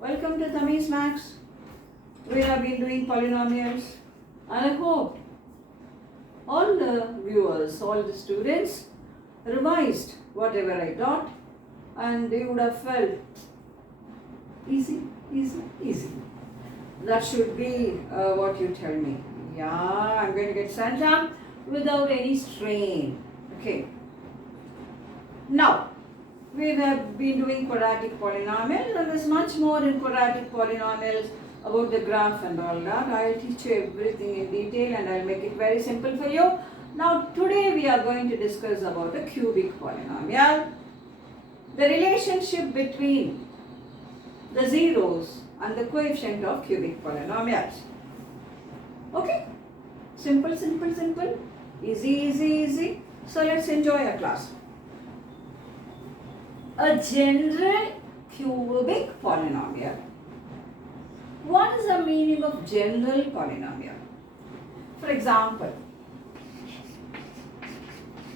Welcome to Tami's Max. We have been doing polynomials and I hope all the viewers, all the students revised whatever I taught and they would have felt easy. That should be what you tell me. Yeah, I'm going to get sent up without any strain. Okay. Now, we have been doing quadratic polynomials and there's much more in quadratic polynomials about the graph and all that. I'll teach you everything in detail and I'll make it very simple for you. Now today we are going to discuss about a cubic polynomial. The relationship between the zeros and the coefficient of cubic polynomials. Okay? Simple. Easy. So let's enjoy our class. A general cubic polynomial. What is the meaning of general polynomial? For example,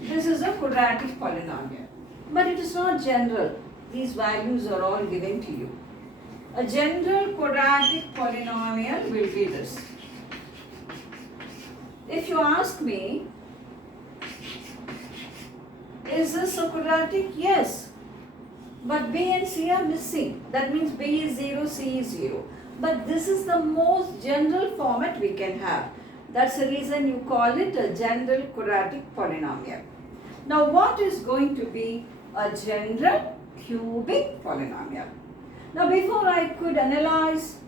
this is a quadratic polynomial, but it is not general. These values are all given to you. A general quadratic polynomial will be this. If you ask me, is this a quadratic? Yes. But B and C are missing. That means B is 0, C is 0. But this is the most general format we can have. That's the reason you call it a general quadratic polynomial. Now what is going to be a general cubic polynomial? Now before I could analyze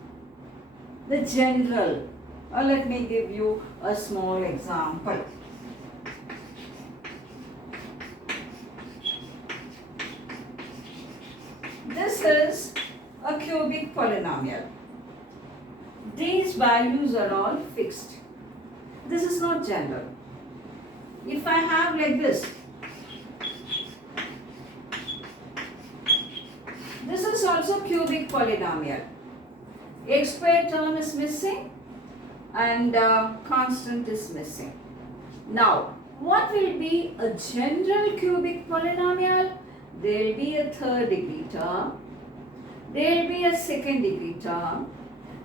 the general, let me give you a small example. This is a cubic polynomial. These values are all fixed. This is not general. If I have like this is also cubic polynomial. X square term is missing and constant is missing. Now, what will be a general cubic polynomial? There will be a third degree term, there will be a second degree term,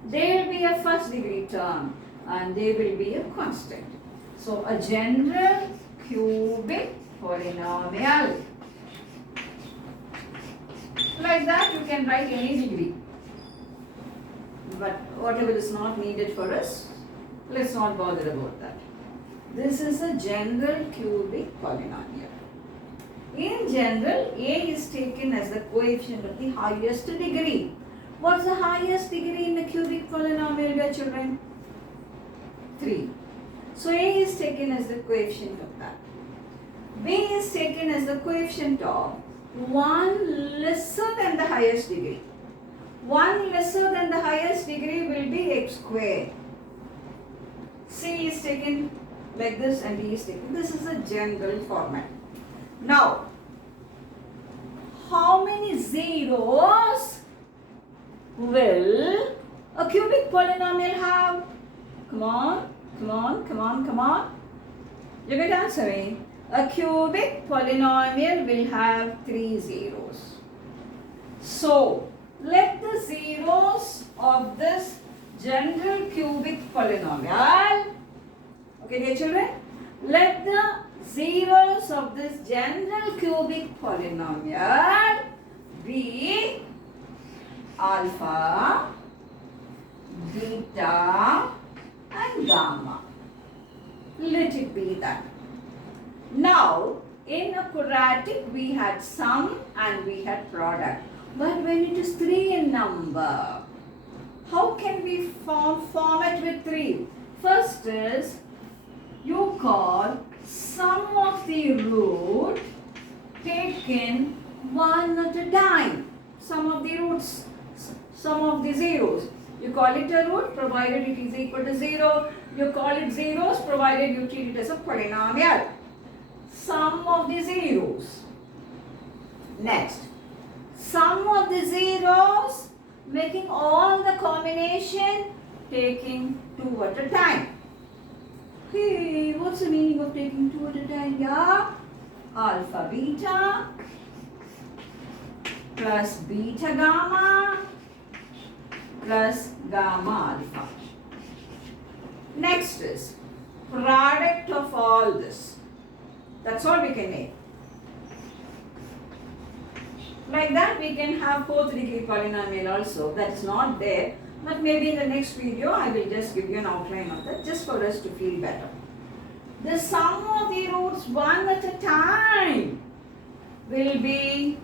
there will be a first degree term, and there will be a constant. So, a general cubic polynomial. Like that, you can write any degree. But whatever is not needed for us, let's not bother about that. This is a general cubic polynomial. In general, A is taken as the coefficient of the highest degree. What's the highest degree in the cubic polynomial, dear children? 3. So A is taken as the coefficient of that. B is taken as the coefficient of 1 lesser than the highest degree. 1 lesser than the highest degree will be x square. C is taken like this and D is taken. This is a general format. Now, how many zeros will a cubic polynomial have? Come on. You can answer me. A cubic polynomial will have 3 zeros. So, let the zeros of this general cubic polynomial, okay dear children, let the zeros of this general cubic polynomial be alpha, beta and gamma. Let it be that. Now, in a quadratic we had sum and we had product. But when it is 3 in number, how can we format with 3? First is, you call sum of the root taken one at a time. Sum of the roots, sum of the zeros. You call it a root provided it is equal to 0. You call it zeros provided you treat it as a polynomial. Sum of the zeros. Next, sum of the zeros making all the combination taking 2 at a time. Hey, what's the meaning of taking 2 at a time? Yeah, alpha beta plus beta gamma plus gamma alpha. Next is product of all this. That's all we can make. Like that we can have 4th degree polynomial also. That's not there. But maybe in the next video I will just give you an outline of that just for us to feel better. The sum of the roots one at a time will be,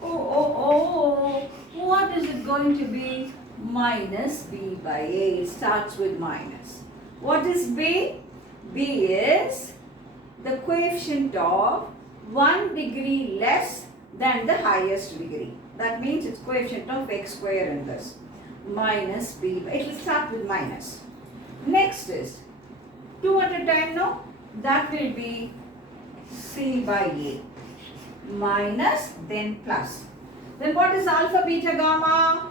what is it going to be? Minus b by a. It starts with minus. What is b? B is the coefficient of 1 degree less than the highest degree. That means it's coefficient of x square in this. Minus b by, it will start with minus. Next is 2 at a time now. That will be c by a. Minus then plus. Then what is alpha, beta, gamma?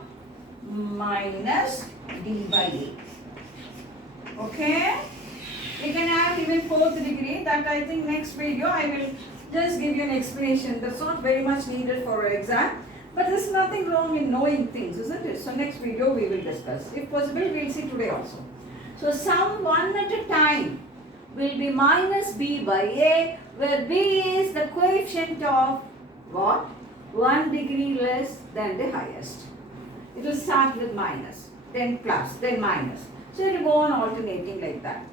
Minus d by a. Okay? We can have even 4th degree. That I think next video I will just give you an explanation. That's not very much needed for an exam. But there's nothing wrong in knowing things, isn't it? So next video we will discuss. If possible, we will see today also. So sum one at a time will be minus b by a, where b is the coefficient of what? 1 degree less than the highest. It will start with minus, then plus, then minus. So it will go on alternating like that.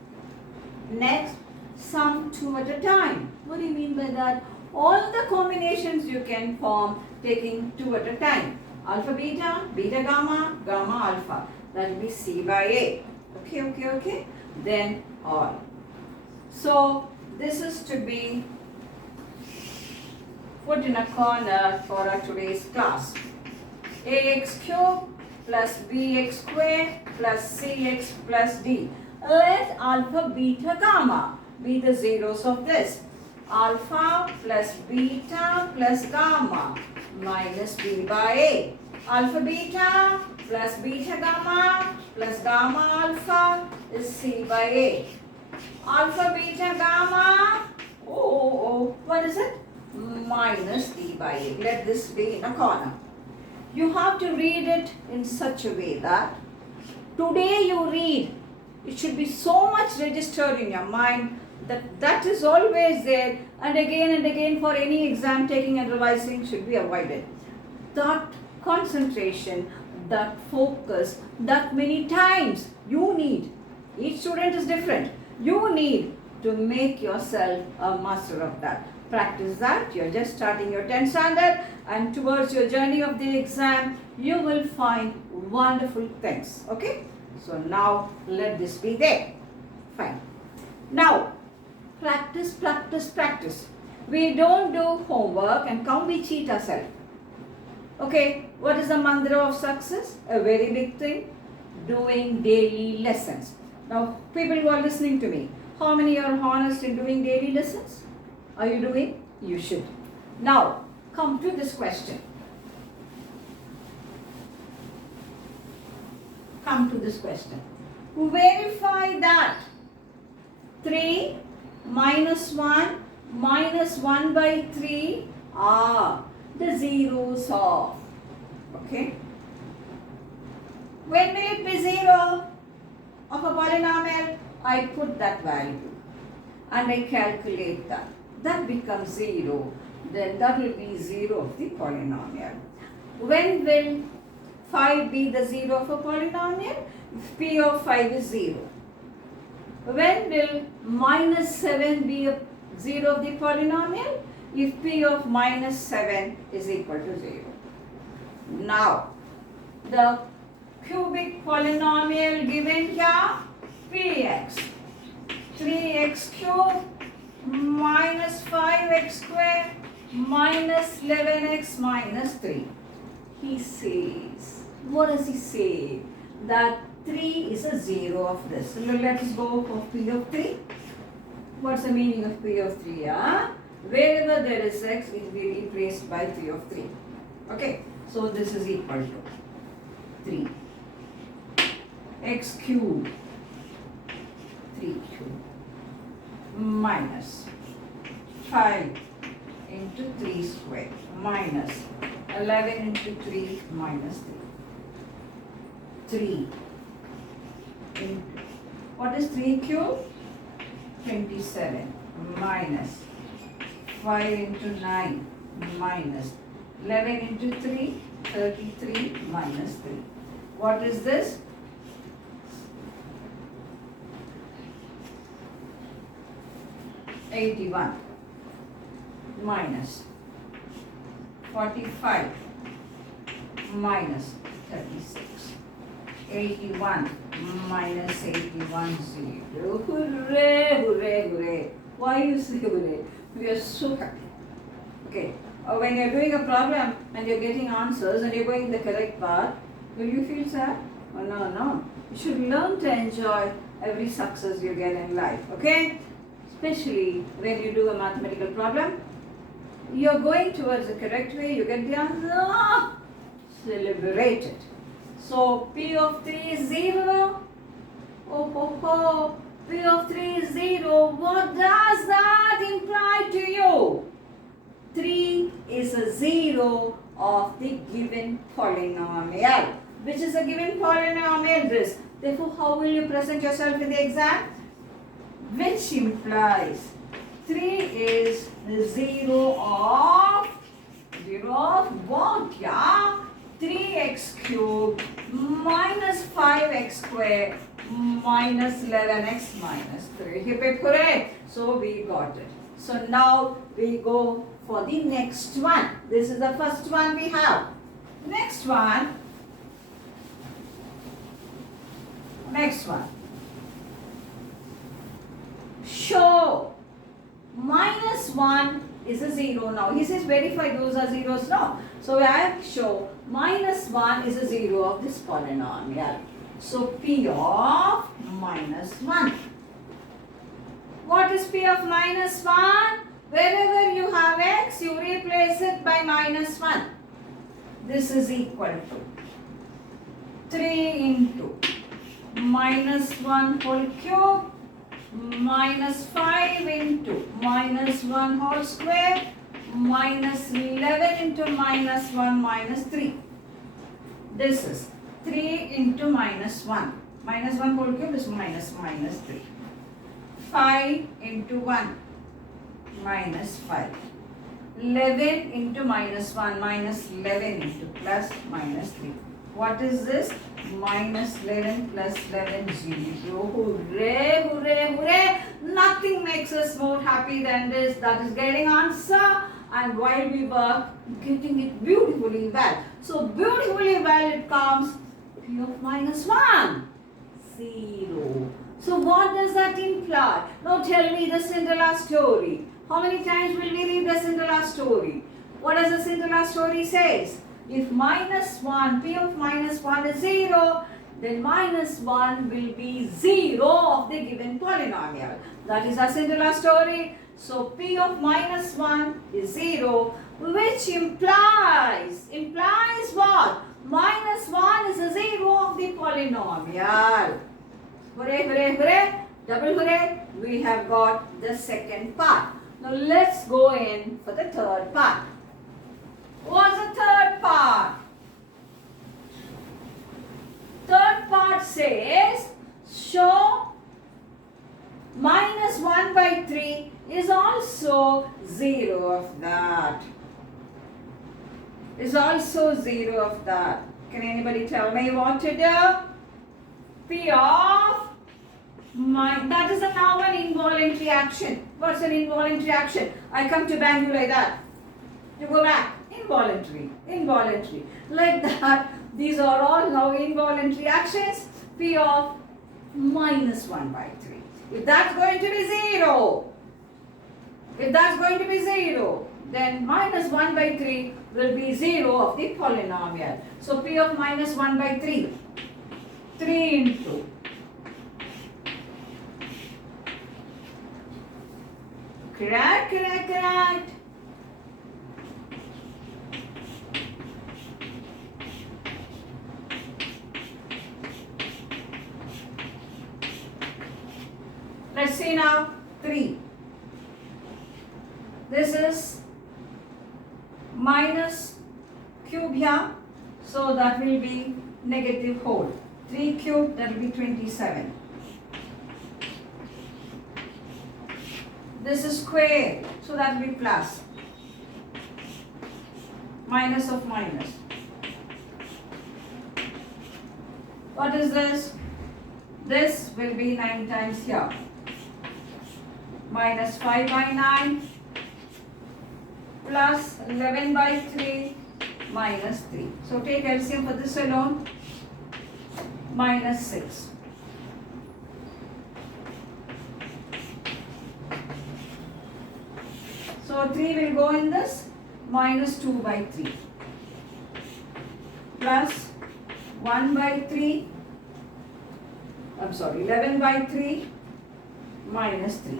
Next, sum 2 at a time. What do you mean by that? All the combinations you can form taking 2 at a time. Alpha, beta, beta, gamma, gamma, alpha. That will be c by a. Okay. Then all. So this is to be put in a corner for our today's class. Ax cubed plus bx squared plus cx plus d. Let alpha, beta, gamma be the zeros of this. Alpha plus beta plus gamma minus b by a. Alpha, beta plus beta, gamma plus gamma alpha is c by a. Alpha, beta, gamma, what is it? Minus d by a. Let this be in a corner. You have to read it in such a way that today you read, it should be so much registered in your mind that is always there, and again for any exam taking and revising should be avoided. That concentration, that focus, that many times you need. Each student is different. You need to make yourself a master of that. Practice that. You're just starting your 10th standard, and towards your journey of the exam, you will find wonderful things. Okay? So now let this be there. Fine. Now, practice. We don't do homework and come we cheat ourselves. Okay, what is the mantra of success? A very big thing. Doing daily lessons. Now, people who are listening to me, how many are honest in doing daily lessons? Are you doing? You should. Now, come to this question. Verify that 3 minus 1 minus 1 by 3 are the zeros of. Okay. When will it be 0 of a polynomial? I put that value and I calculate that. That becomes 0. Then that will be 0 of the polynomial. When will 5 be the 0 of a polynomial? If p of 5 is 0. When will minus 7 be a 0 of the polynomial? If p of minus 7 is equal to 0. Now, the cubic polynomial given here, px. 3x cubed minus 5x squared minus 11x minus 3. He says, what does he say? That 3 is a 0 of this. So let us go for p of 3. What's the meaning of p of 3? Wherever there is x, it will be replaced by p of 3. Okay, so this is equal to 3. X cubed, 3 cubed, minus 5 into 3 squared, minus 11 into 3 minus 3. 3 into, what is 3 cube? 27 minus 5 into 9 minus 11 into 3, 33 minus 3. What is this? 81 minus 45 minus 36. 81 minus 81, 0. Hooray, hooray, hooray. Why you say hooray? We are so happy. Okay. When you are doing a problem and you are getting answers and you are going the correct path, will you feel sad? Oh, no, no. You should learn to enjoy every success you get in life. Okay? Especially when you do a mathematical problem. You are going towards the correct way, you get the answer. Celebrate it. So, P of 3 is 0. Oh. P of 3 is 0. What does that imply to you? 3 is a 0 of the given polynomial. Which is a given polynomial? This. Therefore, how will you present yourself in the exam? Which implies 3 is the 0 of what? Yeah? 3x cubed minus 5x squared minus 11x minus 3. Hip hip hooray! So we got it. So now we go for the next one. This is the first one we have. Next one. Show minus 1 is a 0 now. He says verify those are zeros now. So I have to show minus 1 is a 0 of this polynomial. So P of minus 1. What is P of minus 1? Wherever you have x, you replace it by minus 1. This is equal to 3 into minus 1 whole cube minus 5 into minus 1 whole square minus 11 into minus 1 minus 3. This is 3 into minus 1. Minus 1 whole cube is minus 3. 5 into 1 minus 5. 11 into minus 1 minus 11 into plus minus 3. What is this? Minus 11 plus 11, 0. Hooray, hooray, hooray. Nothing makes us more happy than this. That is getting answer. And while we work, getting it beautifully well. So beautifully well it comes P of minus 1. 0. So what does that imply? Now tell me the Cinderella story. How many times will we read the Cinderella story? What does the Cinderella story says? If minus 1, P of minus 1 is 0, then minus 1 will be 0 of the given polynomial. That is our Cinderella story. So P of minus 1 is 0, which implies what? Minus 1 is a 0 of the polynomial. Hooray, hooray, hooray. Double hooray. We have got the second part. Now let's go in for the third part. What's the third part? Third part says, show minus 1 by 3 is also 0 of that. Is also 0 of that. Can anybody tell me what to do? P of that is now an involuntary action. What's an involuntary action? I come to bang you like that. You go back. Involuntary. Like that. These are all now involuntary actions. P of minus 1 by 3. If that's going to be 0, then minus 1 by 3 will be 0 of the polynomial. So P of minus 1 by 3. 3 into correct. Let's see now 3. This is minus cube here, so that will be negative whole. 3 cubed, that will be 27. This is square, so that will be plus. Minus of minus. What is this? This will be 9 times here. Minus 5 by 9 plus 11 by 3 minus 3. So take LCM for this alone. Minus 6. So 3 will go in this. Minus 2 by 3 plus 1 by 3, 11 by 3 minus 3.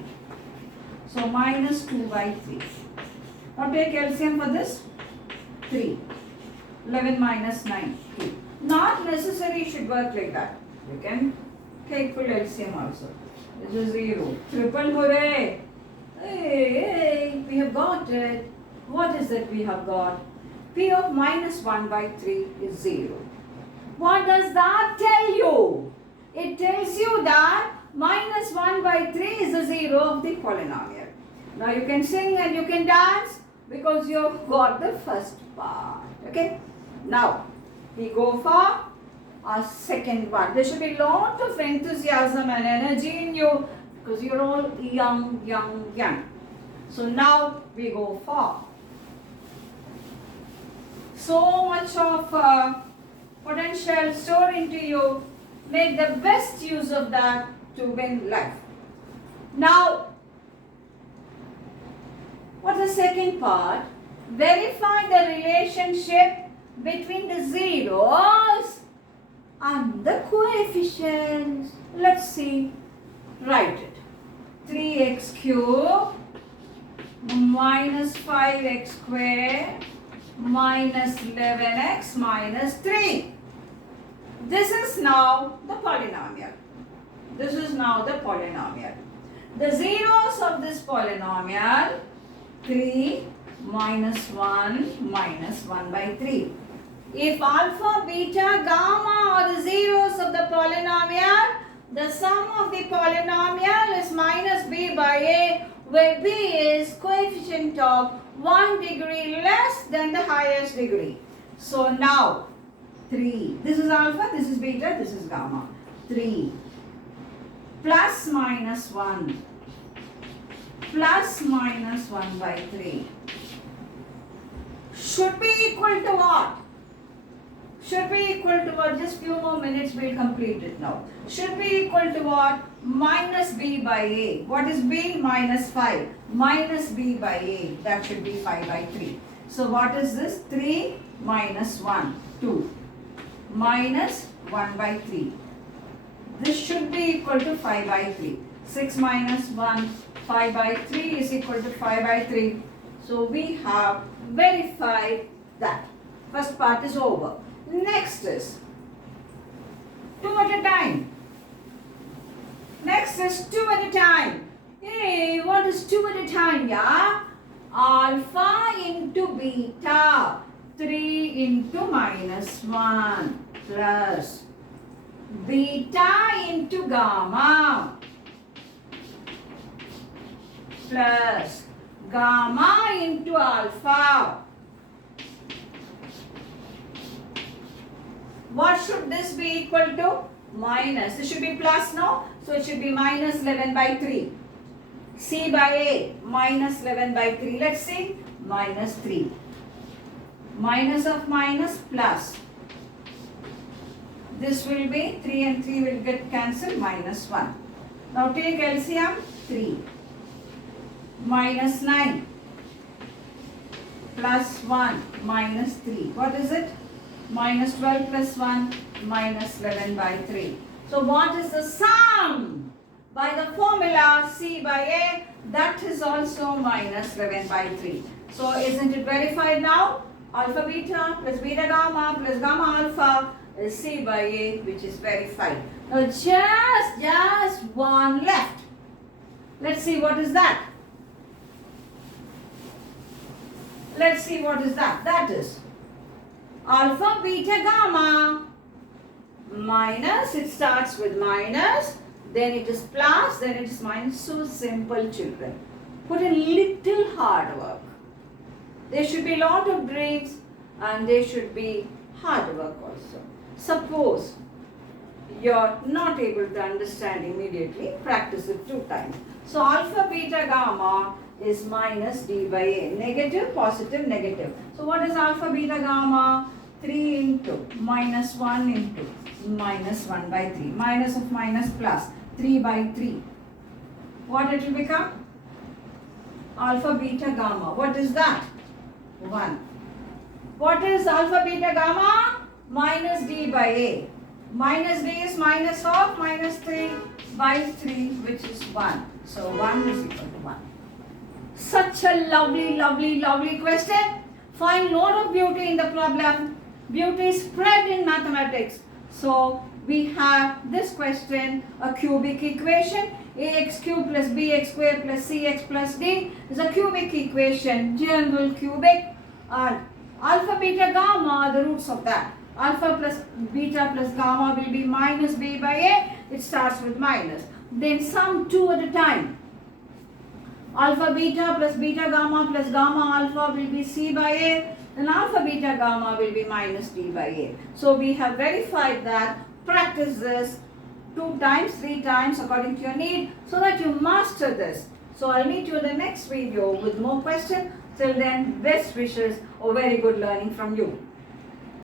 So minus 2 by 3. Now take LCM for this. 3. 11 minus 9. 2. Not necessary should work like that. You can take full LCM also. This is 0. Triple hooray! Hey, we have got it. What is it we have got? P of minus 1 by 3 is 0. What does that tell you? It tells you that minus 1 by 3 is the 0 of the polynomial. Now you can sing and you can dance because you have got the first part. Okay? Now we go for our second one. There should be a lot of enthusiasm and energy in you because you're all young. So now we go for so much of potential stored into you. Make the best use of that to win life. Now, what's the second part? Verify the relationship between the zeros and the coefficients. Let's see. Write it. 3x cubed minus 5x squared minus 11x minus 3. This is now the polynomial. The zeros of this polynomial, 3 minus 1 minus 1 by 3. If alpha, beta, gamma are the zeros of the polynomial, the sum of the polynomial is minus b by a, where b is coefficient of 1 degree less than the highest degree. So now 3, this is alpha, this is beta, this is gamma. 3 plus minus 1 plus minus 1 by 3 should be equal to what? Just few more minutes, we'll complete it now. Should be equal to what? Minus b by a. What is b? Minus 5. Minus b by a. That should be 5 by 3. So what is this? 3 minus 1. 2. Minus 1 by 3. This should be equal to 5 by 3. 6 minus 1. 5 by 3 is equal to 5 by 3. So we have verified that. First part is over. Next is 2 at a time. Next is 2 at a time. Hey, what is 2 at a time, yeah? Alpha into beta. 3 into minus 1 plus beta into gamma plus gamma into alpha. What should this be equal to? Minus. This should be plus, no? So it should be minus 11 by 3. C by A, minus 11 by 3. Let's see. Minus 3. Minus of minus plus. This will be 3 and 3 will get cancelled, minus 1. Now take LCM. 3 minus 9 plus 1 minus 3. What is it? Minus 12 plus 1 minus 11 by 3. So what is the sum? By the formula C by A, that is also minus 11 by 3. So isn't it verified now? Alpha beta plus beta gamma plus gamma alpha is C by A, which is verified. Now just one left. Let's see what is that. Let's see what is that. That is alpha beta gamma minus, it starts with minus, then it is plus, then it is minus. So simple, children. Put in little hard work. There should be a lot of brains and there should be hard work also. Suppose you're not able to understand immediately, practice it 2 times. So alpha, beta, gamma is minus d by a. Negative, positive, negative. So what is alpha, beta, gamma? 3 into minus 1 into minus 1 by 3. Minus of minus plus 3 by 3. What it will become? Alpha, beta, gamma. What is that? 1. What is alpha, beta, gamma? Minus d by a. Minus d is minus of minus 3 by 3, which is 1. So 1 is equal to 1. Such a lovely question. Find lot of beauty in the problem. Beauty is spread in mathematics. So we have this question, a cubic equation. Ax cube plus bx square plus cx plus d is a cubic equation, general cubic. And alpha, beta, gamma are the roots of that. Alpha plus beta plus gamma will be minus b by a. It starts with minus. Then sum 2 at a time. Alpha, beta plus beta, gamma plus gamma alpha will be c by a. Then alpha, beta, gamma will be minus d by a. So we have verified that. Practice this 2 times, 3 times according to your need so that you master this. So I'll meet you in the next video with more questions. Till then, best wishes or very good learning from you.